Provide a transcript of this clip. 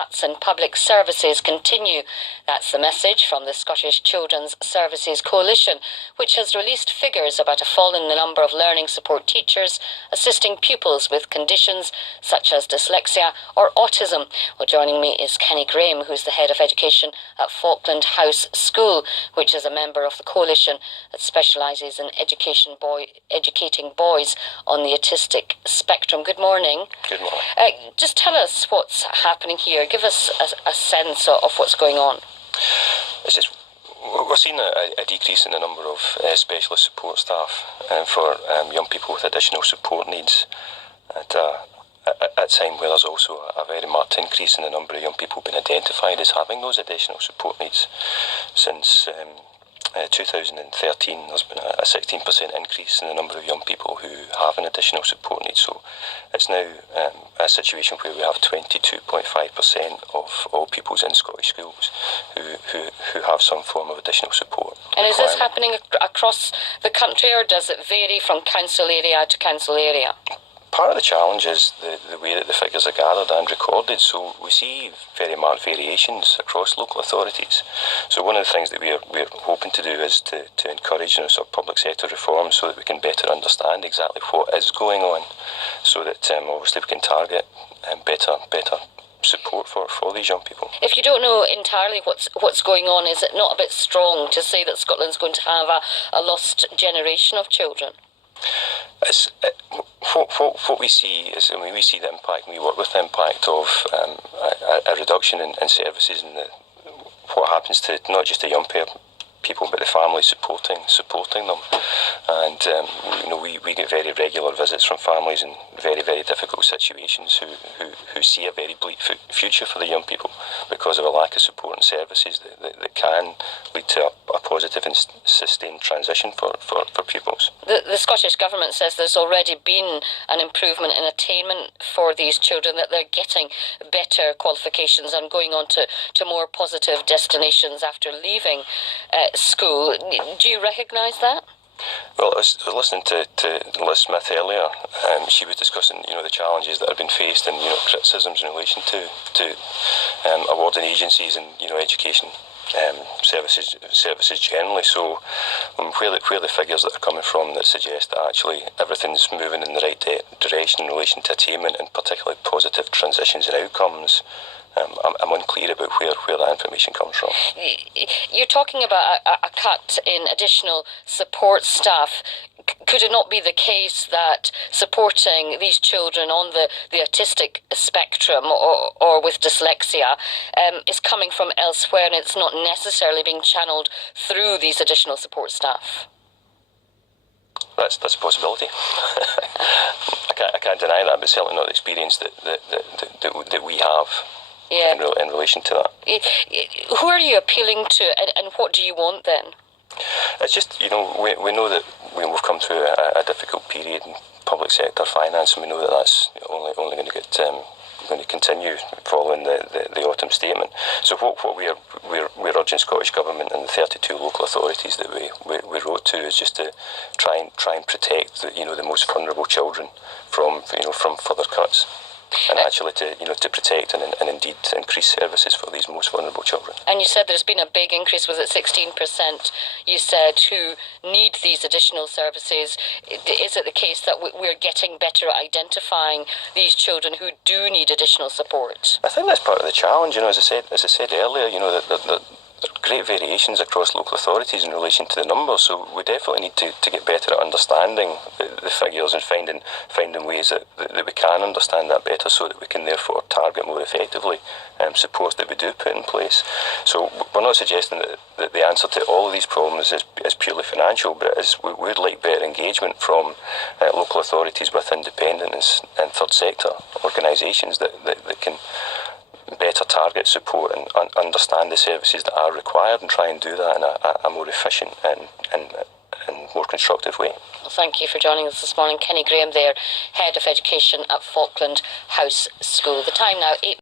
cuts in public services continue. That's the message from the Scottish Children's Services Coalition, which has released figures about a fall in the number of learning support teachers assisting pupils with conditions such as dyslexia or autism. Well, joining me is Kenny Graham, who's the Head of Education at Falkland House School, which is a member of the coalition that specialises in educating boys on the autistic spectrum. Good morning. Good morning. Just tell us what's happening here. Give us a sense of what's going on. We're seeing a decrease in the number of specialist support staff for young people with additional support needs at a time where there's also a very marked increase in the number of young people being identified as having those additional support needs. Since 2013, there's been a 16% increase in the number of young people who have an additional support need. So it's now a situation where we have 22.5% of all pupils in Scottish schools who have some form of additional support. And is this happening across the country, or does it vary from council area to council area? Part of the challenge is the way that the figures are gathered and recorded, so we see very marked variations across local authorities. So one of the things that we're hoping to do is to encourage sort of public sector reform so that we can better understand exactly what is going on, so that obviously we can target better support for these young people. If you don't know entirely what's going on, is it not a bit strong to say that Scotland's going to have a lost generation of children? What we see is, we see the impact, and we work with the impact of a reduction in services and what happens to not just the young people but the families supporting them. And we get very regular visits from families in very, very difficult situations who see a very bleak future for the young people because of a lack of support and services that can lead to a positive and sustained transition for pupils. The Scottish Government says there's already been an improvement in attainment for these children, that they're getting better qualifications and going on to more positive destinations after leaving school. Do you recognise that? Well, I was listening to Liz Smith earlier. She was discussing, the challenges that have been faced and, criticisms in relation to awarding agencies and, education services generally. So where the figures that are coming from that suggest that actually everything's moving in the right direction in relation to attainment and particularly positive transitions and outcomes, I'm unclear about where that information comes from. You're talking about a cut in additional support staff. Could it not be the case that supporting these children on the autistic spectrum or with dyslexia is coming from elsewhere and it's not necessarily being channelled through these additional support staff? That's a possibility. I can't deny that, but certainly not the experience that we have. Yeah. In relation to that. Who are you appealing to, and what do you want then? It's just, we know that we've come through a difficult period in public sector finance, and we know that that's only going to continue following the autumn statement. So what we're urging Scottish Government and the 32 local authorities that we wrote to is just to try and protect the most vulnerable children from further cuts. And actually to protect and indeed increase services for these most vulnerable children. And you said there's been a big increase, was it 16%, you said, who need these additional services? Is it the case that we're getting better at identifying these children who do need additional support? I think that's part of the challenge. As I said earlier, that there are great variations across local authorities in relation to the numbers, so we definitely need to get better at understanding the figures and finding ways that we can understand that better so that we can therefore target more effectively supports that we do put in place. So we're not suggesting that the answer to all of these problems is purely financial, but we would like better engagement from local authorities with independent and third sector organisations that can better target support and understand the services that are required and try and do that in a more efficient and more constructive way. Well, thank you for joining us this morning. Kenny Graham there, Head of Education at Falkland House School. The time now, 8